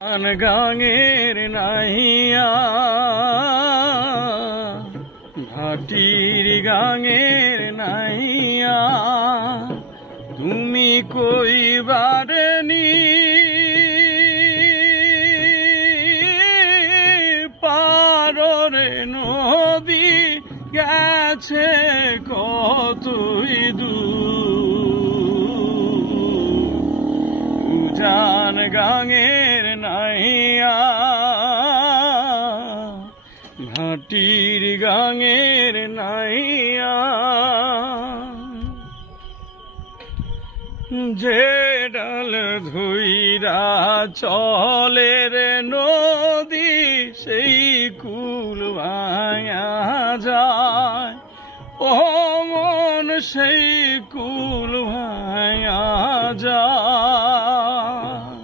গাঙের নাহিয়া ভাটির গাঙের নাহিয়া তুমি কইবারে নি পাররে নদী গেছে কতই উজান গাঙের নাহিয়া ভাটির গাঙের নাহিয়া যে ডাল ধুইরা চলে রে নদী সেই কুল ভাঙা যায় ও মন সেই কুল ভাঙা যায়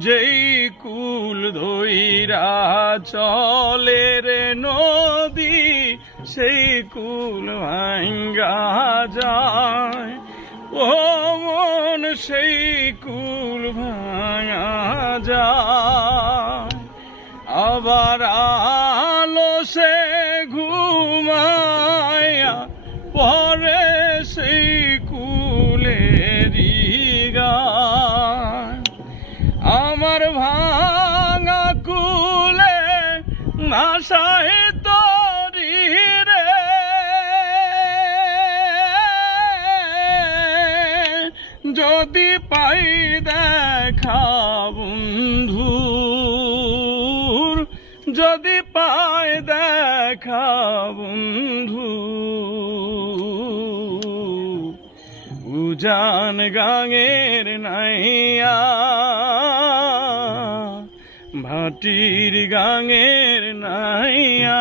যেই কুল ধইরা চলে রে নদী সেই কুল ভাঙ্গা যায় ও মন সেই কুল ভাঙা যায় আবার আলো সে ঘুমায়া পরে সেই কুলেরই গায় আমার ভাঙা কুলে ভাষায় তরি রে যদি পাই দেখা বন্ধুর যদি পাই দেখা বন্ধু উজান গাঙের নাহিয়া ভাটির গাঙের নাহিয়া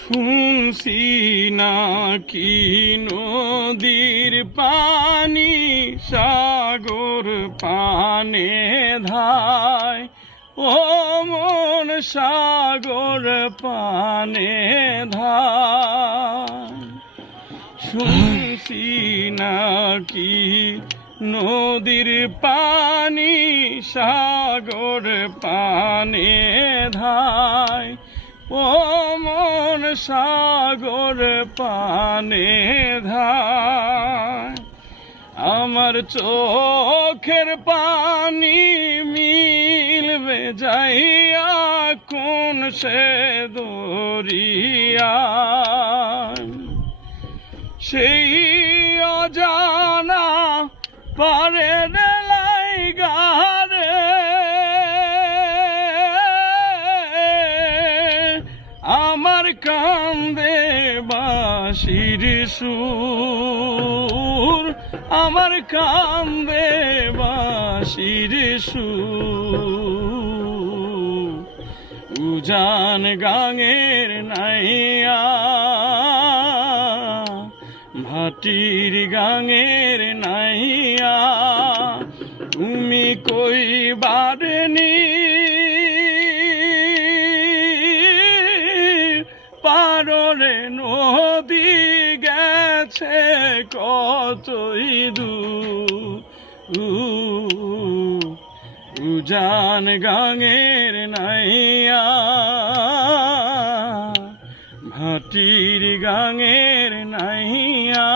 শুনছি নাকি নদীর পানি সাগর পানে ধায় ও মন সাগর পানে ধায় শুনছি নাকি নদীর পানি সাগর পানে ধায় ও মন সাগর পানে ধায় আমার চোখের পানি মিলবে যাইয়া কোন সে দরিয়া সেই অজানা পারে লাইগারে আমার কান্দে বাঁশির সুর আমার কান্দে বাঁশির সুর উজান গাঙের নাহিয়া ভাটির গাঙের নাহিয়া তুমি কইবারে নি পাররে নদী গেছে কতই উজান গাঙের নাহিয়া ভাটির গাঙের নাহিয়া